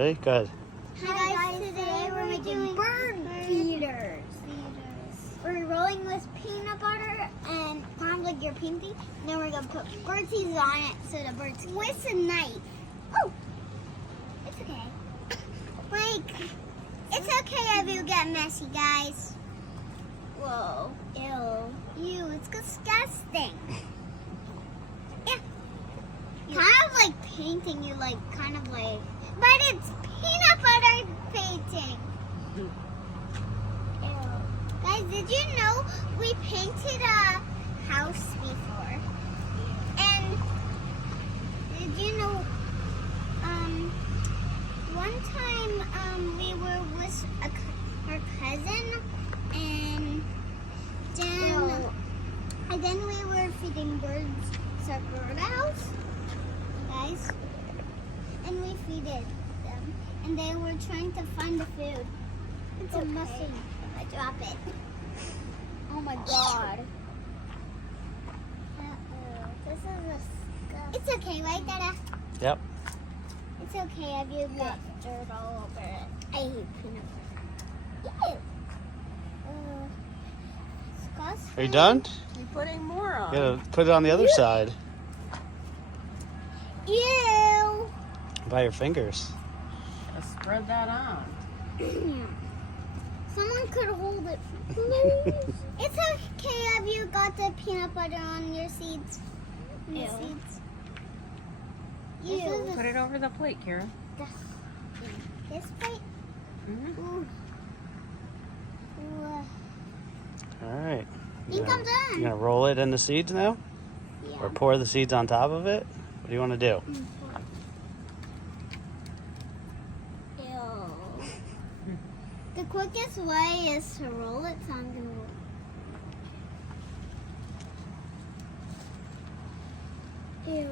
Hey, good. Hi guys, today we're making bird feeders. We're rolling with peanut butter and kind of like your painting. And then we're gonna put bird seeds on it so the birds with a knife. Oh, it's okay. Like, it's okay if you get messy, guys. Whoa, ew, it's disgusting. Yeah, kind of like painting. You like kind of like. But it's peanut butter painting. Ew. Guys, did you know we painted a house before? And did you know one time we were with our cousin and then we were feeding birds at bird house, guys. And we feeded them, and they were trying to find the food. It's a muffin. I drop it. Oh my god. This is a. It's okay, right, Dada? Yep. It's okay if you got dirt all over it. I hate peanut butter. Ew. Disgusting. Are you done? You're putting more on. You gotta put it on the other side Ew. by your fingers. Gotta spread that on. Someone could hold it, please. It's okay if you got the peanut butter on your seeds. Ew. Ew. Put it over the plate, Kira. This plate? Mm-hmm. Ooh. Ooh. All right. I think I'm done. You gonna roll it in the seeds now, Yeah. or pour the seeds on top of it? What do you want to do? Ew. The quickest way is to roll it, so I'm gonna roll it. Ew.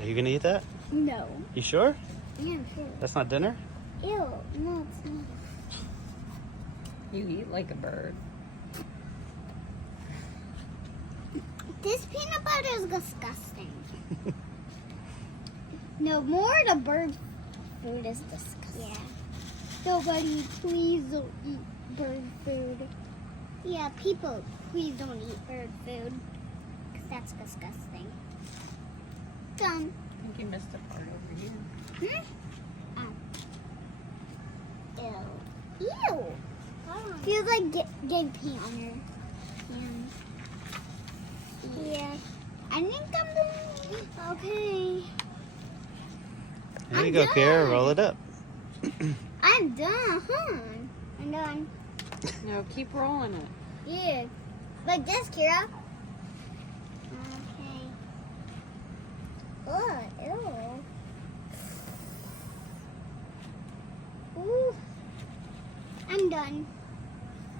Are you gonna eat that? No. You sure? Yeah, sure. That's not dinner? Ew. No, it's not. You eat like a bird. This peanut butter is disgusting. No, more the bird food is disgusting. Yeah. Nobody, please don't eat bird food. Yeah, people, please don't eat bird food. Because that's disgusting. Done. I think you missed a part over here. Ew. Ew. Feels like getting pee on your hand. Yeah. I think I'm done. Okay. There you I'm go, Kira. done. Roll it up. I'm done. I'm done. No, keep rolling it. Yeah. Like this, Kira. Okay. Oh, ew. Ooh. I'm done.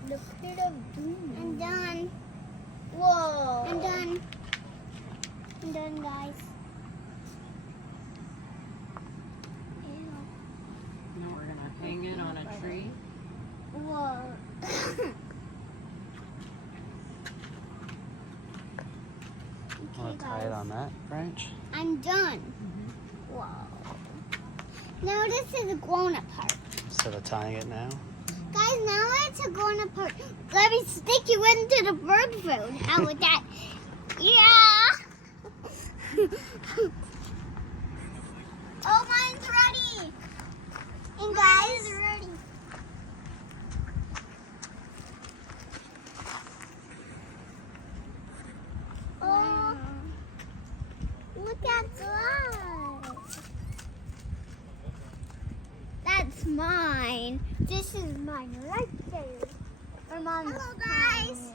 The pit of doom. I'm done. Whoa. I'm done. I'm done, guys. Ew. Now we're gonna hang it on a tree. Whoa. Want to tie it on that branch? I'm done. Whoa. Now this is a grown-up part. Instead of tying it now. Guys, now it's a grown-up part. Let me stick you into the bird food. How about that? Yeah. Oh, mine's ready. And guys, ready. Oh, look at that. That's mine. This is mine right there. Hello, guys.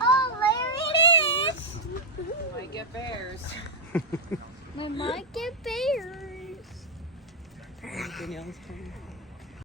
Oh, there it is. Might get bears. We might get bears. Danielle's coming.